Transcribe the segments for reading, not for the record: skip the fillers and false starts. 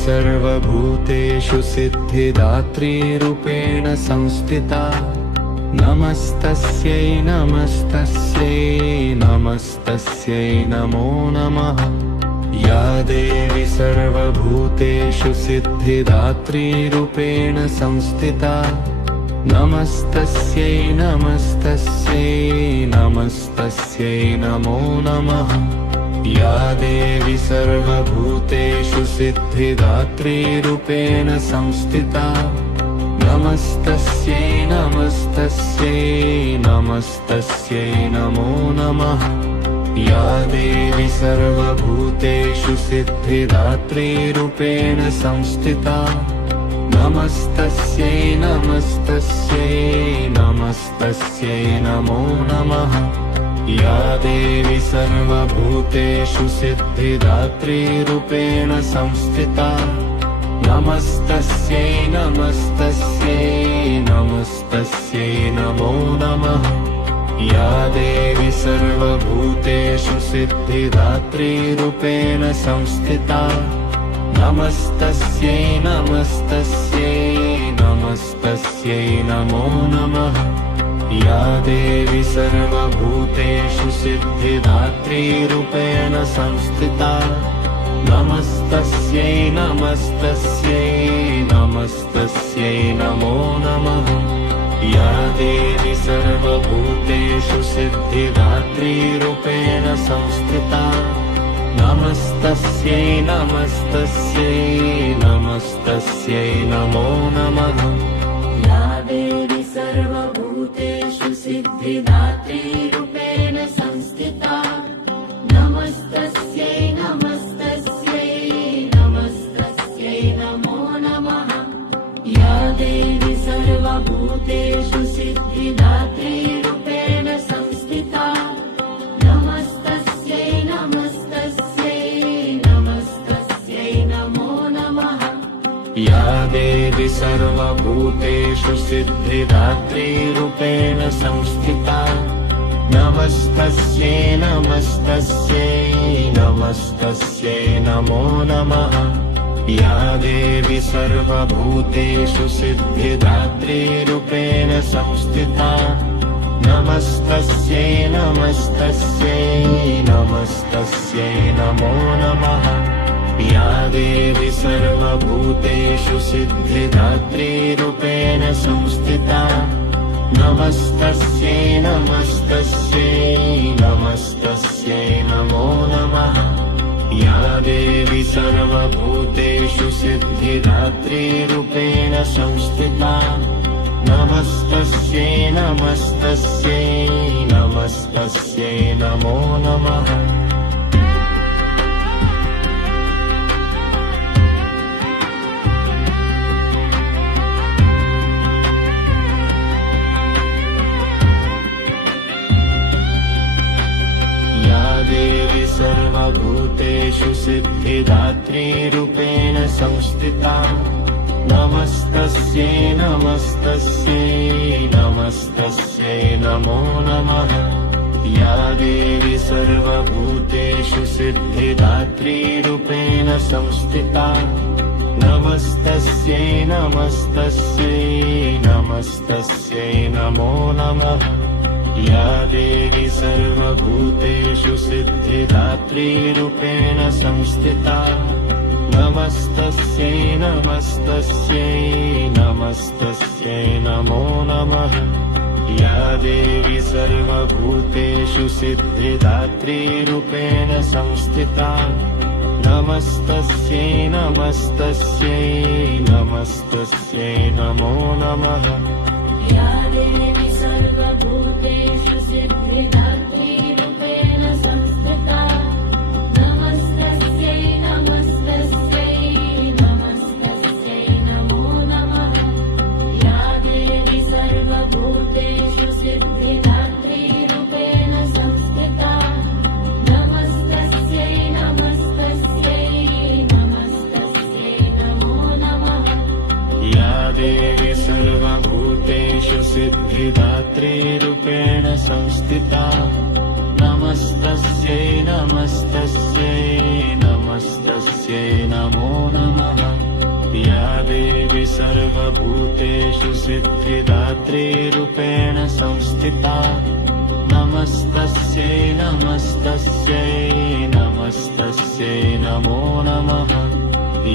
सर्वभूतेषु सिद्धिदात्रीरूपेण संस्थिता। नमस्तस्यै नमस्तस्यै नमस्तस्यै नमो नमः। या देवी सर्वभूतेषु सिद्धिदात्रीरूपेण संस्थिता। नमस्तस्यै नमस्तस्यै नमस्तस्यै नमो नमः। या देवी सर्वभूतेषु सिद्धिदात्रीरूपेण संस्थिता। नमस्तस्यै नमस्तस्यै नमस्तस्यै नमो नमः। या देवी सर्वभूतेषु सिद्धिदात्रीरूपेण संस्थिता। नमस्तस्यै नमस्तस्यै नमस्तस्यै नमो नमः। या देवी सर्वभूतेषु सिद्धिदात्रीरूपेण संस्थिता। नमस्तस्यै नमस्तस्यै नमस्तस्यै नमो नमः। या देवी सर्वभूतेषु सिद्धिदात्रीरूपेण संस्थिता। नमस्तस्यै नमस्तस्यै नमस्तस्यै नमो नमः। या देवी सर्वभूतेषु सिद्धिदात्रीरूपेण संस्थिता। नमस्तस्यै नमस्तस्यै नमस्तस्यै नमो नमः। या देवी सर्वभूतेषु सिद्धिदात्रीरूपेण संस्थिता। नमस्तस्यै नमस्तस्यै नमस्तस्यै नमो नमः। या देवी सर्वभूतेषु सिद्धिदात्रीरूपेण संस्थिता। नमस्तस्यै नमस्तस्यै नमस्तस्यै नमो नमः। या देवी सर्वभूतेषु सिद्धिदात्रीरूपेण संस्थिता। नमस्तस्यै नमस्तस्यै नमस्तस्यै नमो नमः। या देवी सर्वभूतेषु सिद्धिदात्रीरूपेण संस्थिता। नमस्तस्यै नमस्तस्यै नमस्तस्यै नमो नमः। या देवी सर्वभूतेषु सिद्धिदात्रीरूपेण संस्थिता। नमस्तस्यै नमस्तस्यै नमस्तस्यै नमो नमः। या देवी सर्वभूतेषु सिद्धिदात्रीरूपेण संस्थिता। नमस्तस्यै नमस्तस्यै नमस्तस्यै नमो नमः। या देवी सर्वभूतेषु सिद्धिदात्रीरूपेण संस्थिता। नमस्तस्यै नमस्तस्यै नमस्तस्यै नमो नमः। देवी सर्वभूतेषु सिद्धिदात्रीरूपेण संस्थिता। नमस्तस्यै नमस्तस्यै नमस्तस्यै नमो नमः। या देवी सर्वभूतेषु सिद्धिदात्रीरूपेण संस्थिता। नमस्तस्यै नमस्तस्यै नमस्तस्यै नमो नमः। या देवी सर्वभूतेषु सिद्धिदात्रीरूपेण संस्थिता। नमस्तस्यै नमस्तस्यै नमस्तस्यै नमो नमः। या देवी सर्वभूतेषु सिद्धिदात्रीरूपेण संस्थिता। नमस्तस्यै नमस्तस्यै नमस्तस्यै नमो नमः। या देवी सर्वभूतेषु सिद्धिदात्रीरूपेण संस्थिता। नमस्तस्यै नमस्तस्यै नमस्तस्यै नमो नमः। या देवी सर्वभूतेषु सिद्धिदात्रीरूपेण संस्थिता। नमस्तस्यै नमस्तस्यै नमस्तस्यै नमो नमः। या देवी सर्वभूतेषु सिद्धिदात्रीरूपेण संस्थिता। नमस्तस्यै नमस्तस्यै नमस्तस्यै नमो नमः। देवी सर्वभूतेषु सिद्धिदात्रीरूपेण संस्थिता नमस्तस्यै नमस्तस्यै नमस्तस्यै नमो नमः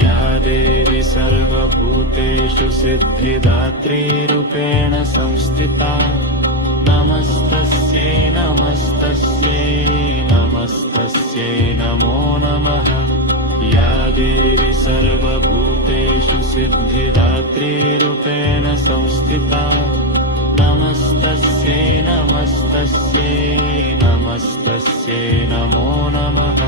या देवी सर्वभूतेषु सिद्धिदात्रीरूपेण संस्थिता नमस्तस्यै नमस्तस्यै नमस्तस्यै नमो नमः या देवी सर्वभूतेषु सिद्धिदात्रीरूपेण संस्थिता नमस्तस्यै नमस्तस्यै नमस्तस्यै नमो नमः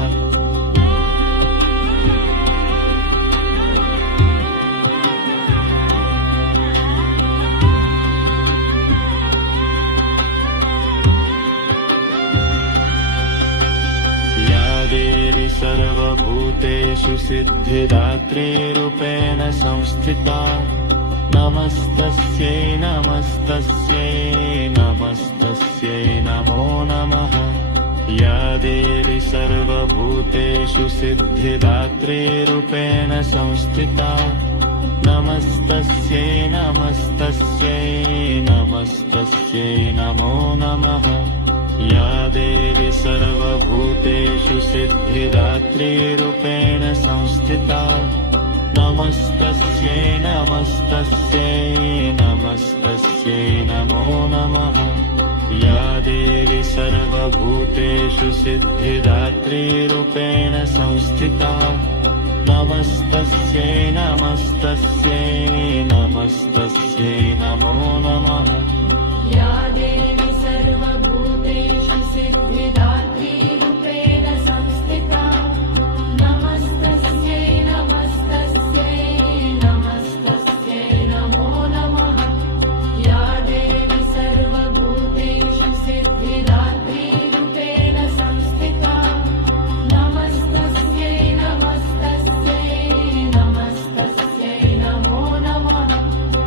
सर्वभूतेषु सिद्धिदात्रीरूपेण संस्थिता नमस्तस्यै नमस्तस्यै नमस्तस्यै नमो नमः या देवी सर्वभूतेषु सिद्धिदात्रीरूपेण संस्थिता नमस्तस्यै नमस्तस्यै नमस्तस्यै नमो नमः या देवी सर्वभूतेषु सिद्धिदात्रीरूपेण संस्थिता नमस्तस्यै नमस्तस्यै नमस्तस्यै नमो नमः या देवी सर्वभूतेषु सिद्धिदात्रीरूपेण संस्थिता नमस्तस्यै नमस्तस्यै नमस्तस्यै नमो नमः या